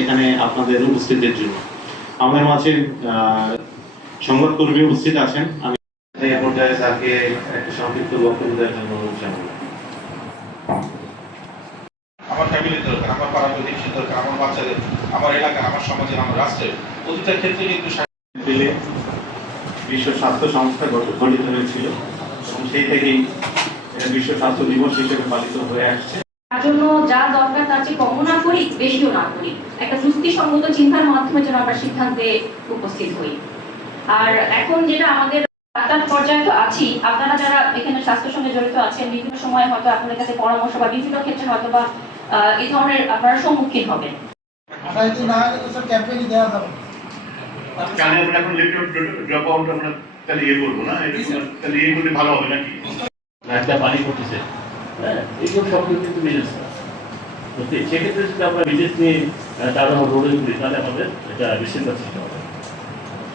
এখানে আপনাদের উপস্থিতির জন্য আমাদের মাঝে সংবাদকর্মী উপস্থিত আছেন। আমি এই পর্যায়ে স্যারকে একটা সংক্ষিপ্ত বক্তব্য দেওয়ার জন্য অনুরোধ জানাবো। আমার ফ্যামিলির দরকার, আমার পাড়া প্রতিবেশীর দরকার, আমার বাচ্চাদের, আমার এলাকা, আমার সমাজের, আমার রাষ্ট্রের প্রতিটা ক্ষেত্রে কিন্তু বিশ্ব স্বাস্থ্য সংস্থা গঠিত হয়েছিল এবং সেই থেকেই বিশ্ব স্বাস্থ্য দিবস হিসেবে পালিত হয়ে আসছে। তার জন্য যা দরকার তার চেয়ে কমও না করি, বেশিও না করি, একটা যুক্তিসঙ্গত চিন্তার মাধ্যমে যেন আমরা সিদ্ধান্তে উপস্থিত হই। আর এখন যেটা আমাদের ডাক্তার পর্যায়ে তো আছি, আপনারা যারা এখানে স্বাস্থ্যের সঙ্গে জড়িত আছেন, বিভিন্ন সময় হয়তো আপনাদের কাছে পরামর্শ বা বিভিন্ন ক্ষেত্রে হয়তো বা এই ধরনের আপনারা সম্মুখীন হবেন। এখন ল্যাপটপ ড্রপ আউট আমরা তাহলে ইয়ে করবো না, তাহলে ইয়ে করলে ভালো হবে নাকি? একটা পানি পড়তেছে, এগুলো সব কিন্তু বিজনেস না। সেক্ষেত্রে যদি আমরা বিজনেস নিয়ে তারা রোডে করি তাহলে আমাদের এটা বিশৃঙ্খলা সৃষ্টি হবে।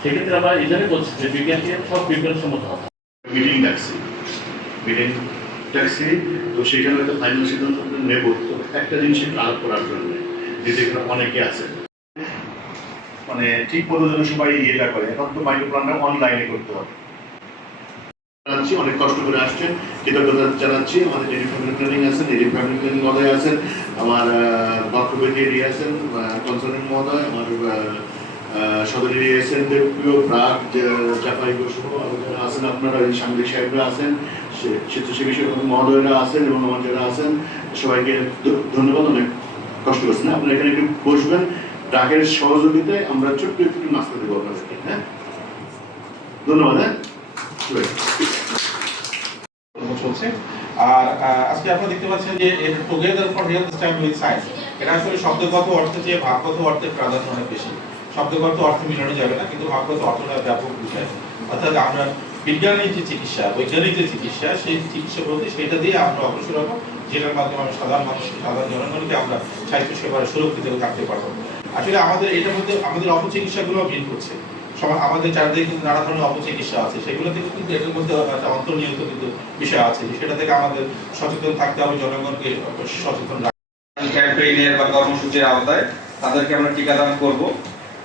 সেক্ষেত্রে আমরা এই জন্য বলছি যে বিজ্ঞানকে সব বিজ্ঞানসম্মত হবে। মিটিং ডাকছি, তো সেখানে হয়তো ফাইনাল সিদ্ধান্ত নেব। তো একটা জিনিস একটু আলাপ করার জন্য, যেটা এখানে অনেকে আছে মানে ঠিক মতো যেন সবাই ইয়েটা করে। এখন তো মাইক্রো প্ল্যানটা অনলাইনে করতে হবে। অনেক কষ্ট করে আসছেন, কৃতজ্ঞতা জানাচ্ছি। আমাদের ডেলি ফ্যামিলি প্ল্যানিং আছেন, ডেলি ফ্যামিলি প্ল্যানিং মহোদয় আছেন, আমার ডক্টর আছেন, কনসার্নিং মহোদয়, আমার সদরী এসেন দেবপ্রিয় প্রাগ জাপাই বসু যারা আছেন, আপনারা এই সাংবাদিক সাহেবরা আছেন, স্বেচ্ছাসেবী মহোদয়রা আছেন এবং আমার যারা আছেন সবাইকে ধন্যবাদ। অনেক কষ্ট করছেন, আপনারা এখানে একটু বসবেন। ডাকের সহযোগিতায় আমরা ছোট্ট একটু নাস্তা দেবো আপনাদেরকে। হ্যাঁ, ধন্যবাদ। হ্যাঁ, চলছে। আর আজকে আপনারা দেখতে পাচ্ছেন যে together for health stand with science, এটা আসলে শব্দগত অর্থে চেয়ে ভাবগত অর্থের প্রাধান্য অনেক বেশি। শব্দগত অর্থ মিলানো যাবে না, কিন্তু ভাবগত অর্থটা ব্যাপক বিষয়। অর্থাৎ আমরা বিজ্ঞানের যে চিকিৎসা, বৈজ্ঞানিক যে চিকিৎসা, সেই চিকিৎসা বলতে সেটা দিয়ে আমরা অগ্রসর হবো, যেটার মাধ্যমে আমরা সাধারণ মানুষ, সাধারণ জনগণকে আমরা স্বাস্থ্য সেবার সুরক্ষিত রাখতে পারবো। আসলে আমাদের এটার মধ্যে আমাদের অপচিকিৎসাগুলো ভিন করছে। আমাদের চারিদিকে কিন্তু নানা ধরনের অপচিকিৎসা আছে, সেগুলো থেকে কিন্তু এটার মধ্যে একটা অন্তর্নিহিত কিন্তু বিষয় আছে, সেটা থেকে আমাদের সচেতন থাকতে হবে, জনগণকে সচেতন রাখতে। ক্যাম্পেইনের বা কর্মসূচির আওতায় তাদেরকে আমরা টিকাদান করব।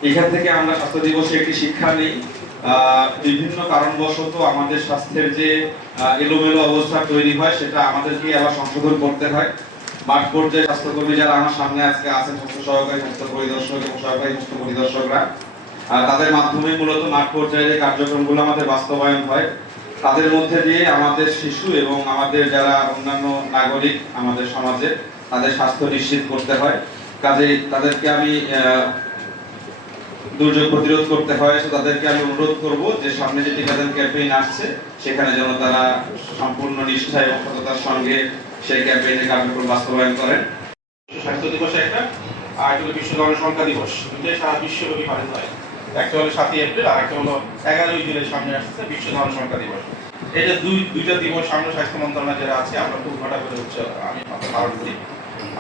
এখান থেকে আমরা স্বাস্থ্য দিবসে একটি শিক্ষা নিই, বিভিন্ন কারণবশত আমাদের স্বাস্থ্যের যে এলোমেলো অবস্থা তৈরি হয় সেটা আমাদেরকে আবার সংশোধন করতে হয়। মাঠ পর্যায়ে স্বাস্থ্যকর্মী যারা আমার সামনে আজকে আছেন, স্বাস্থ্য সহকারী, স্বাস্থ্য পরিদর্শক এবং সহকারী স্বাস্থ্য পরিদর্শকরা, তাদের মাধ্যমে মূলত মাঠ পর্যায়ে যে কার্যক্রমগুলো আমাদের বাস্তবায়ন হয়, তাদের মধ্যে দিয়ে আমাদের শিশু এবং আমাদের যারা অন্যান্য নাগরিক আমাদের সমাজে তাদের স্বাস্থ্য নিশ্চিত করতে হয়। কাজেই তাদেরকে আমি দুর্যোগ প্রতিরোধ করতে হয়, তাদেরকে আমি অনুরোধ করব যে সামনে যে টিকাদান ক্যাম্পেইন আসছে সেখানে যেন তারা সম্পূর্ণ নিষ্ঠা এবং সততার সঙ্গে সেই ক্যাম্পেইনের কার্যক্রম বাস্তবায়ন করেন। স্বাস্থ্য দিবস একটা, আর একটা হলো বিশ্ব জনসংখ্যা দিবস, দুটোই সারা বিশ্বব্যাপী পালিত হয়। একটা হলো 7ই এপ্রিল আর একটা হলো 11ই জুলাই সামনে আসছে বিশ্ব জনসংখ্যা দিবস। এটা দুইটা দিবস সামনে স্বাস্থ্য মন্ত্রণালয় যারা আছে আমরা খুব ঘটা করে হচ্ছে আমি পালন করি।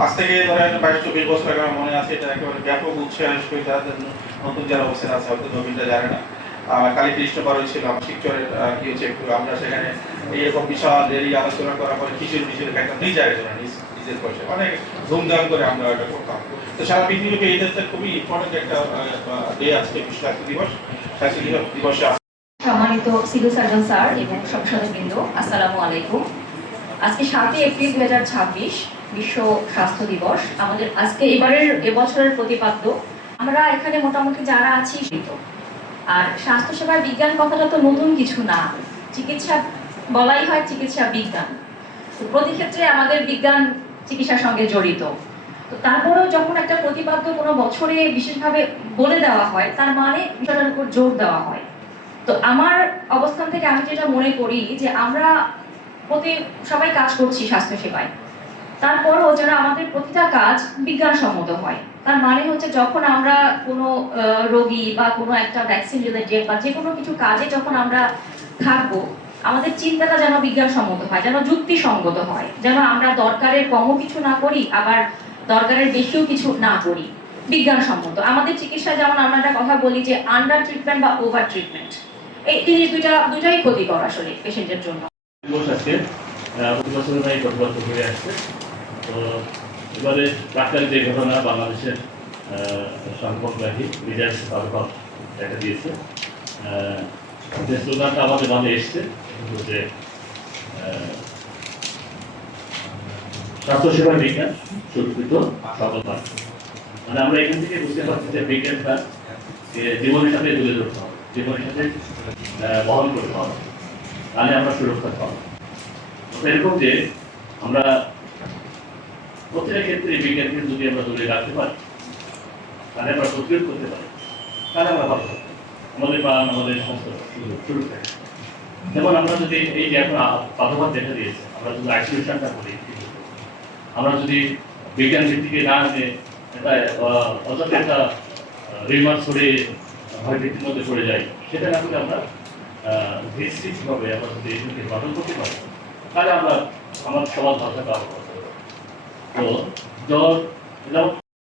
আজ থেকে ধরেন 22-24 বছর আগে আমার মনে আছে, এটা একেবারে ব্যাপক উৎসাহের সহিত যারা নতুন যারা অবস্থান আছে, হয়তো নবীনটা জানে না, কালী খ্রিস্টবার হয়েছিল আমার শিবচরের কি হচ্ছে একটু আমরা সেখানে এইরকম বিশাল রেলি আলোচনা করার পরে খিচুড়ি একটা নিজের নিজের পয়সা অনেক ধুমধাম করে আমরা এটা করতাম। তো সারা পৃথিবীকে এই দেশটা খুবই ইম্পর্টেন্ট একটা ডে আজকে বিশ্ব স্বাস্থ্য দিবস। স্বাস্থ্য দিবসে সম্মানিত সিভিল সার্জন স্যার এবং সদস্যবৃন্দ, আসসালামু আলাইকুম। আজকে 7ই এপ্রিল 2026 বিশ্ব স্বাস্থ্য দিবস। আমাদের আজকে এবছরের প্রতিপাদ্য। আমরা এখানে মোটামুটি যারা আছি আর স্বাস্থ্য সেবার বিজ্ঞান কথাটা তো নতুন কিছু না, চিকিৎসা বলাই হয় চিকিৎসা বিজ্ঞান। তো প্রতি ক্ষেত্রে আমাদের বিজ্ঞান চিকিৎসার সঙ্গে জড়িত। তো তারপরেও যখন একটা প্রতিপাদ্য কোনো বছরে বিশেষভাবে বলে দেওয়া হয়, তার মানে বিষয়টার উপর জোর দেওয়া হয়। তো আমার অবস্থান থেকে আমি যেটা মনে করি যে আমরা সবাই কাজ করছি স্বাস্থ্য সেবায়, তারপরও যারা আমাদের প্রতিটা কাজ বিজ্ঞানসম্মত হয়। তার মানে হচ্ছে যখন আমরা কোনো রোগী বা কোনো একটা ভ্যাকসিন রিলেটেড বা যে কোনো কিছু কাজে যখন আমরা থাকবো, আমাদের চিন্তাটা যেন বিজ্ঞানসম্মত হয়, যেন যুক্তিসঙ্গত হয়, যেন আমরা দরকারের কমও কিছু না করি, আবার দরকারের বেশিও কিছু না করি, বিজ্ঞানসম্মত। আমাদের চিকিৎসায় যেমন আমরা একটা কথা বলি যে আন্ডার ট্রিটমেন্ট বা ওভার ট্রিটমেন্ট, এই জিনিস দুটাই ক্ষতিকর আসলে পেশেন্টের জন্য। প্রতি বছর প্রতি বছর হয়ে আসছে। তো এবারে ডাক্তারি যে ঘটনা বাংলাদেশের সংকটব্যাধি বিজয় সরকার দেখা দিয়েছে। যে স্লোগানটা আমাদের মাঝে এসছে যে স্বাস্থ্যসেবা বিজ্ঞান সুরক্ষিত সফলতা। মানে আমরা এখান থেকে বুঝতে পারছি যে বিজ্ঞানটা জীবনের সাথে তুলে ধরতে হবে, জীবনের সাথে বহন করতে হবে, তাহলে আমরা সুরক্ষা পাবো। এরকম যে আমরা প্রত্যেক ক্ষেত্রে বিজ্ঞানকে যদি আমরা ধরে রাখতে পারি, তাহলে আমরা প্রতিরোধ করতে পারি, তাহলে আমরা ভালো থাকবো, আমাদের প্রাণ আমাদের স্বাস্থ্য সুরক্ষা। যেমন আমরা যদি এই যে এখন প্রাদুর্ভাব দেখা দিয়েছে, আমরা যদি আইসোলেশনটা করি, আমরা যদি বিজ্ঞান ভিত্তিকে না আনে এটা অযথা একটা রিমার্ক করে ভয় ভিত্তির মধ্যে পড়ে যায়, সেটা না করে আমরা নিশ্চিতভাবে আমরা যদি এগুলোকে গঠন করতে পারি, তাহলে আমরা আমার সবার ভাষা পাবো। তো জ্বর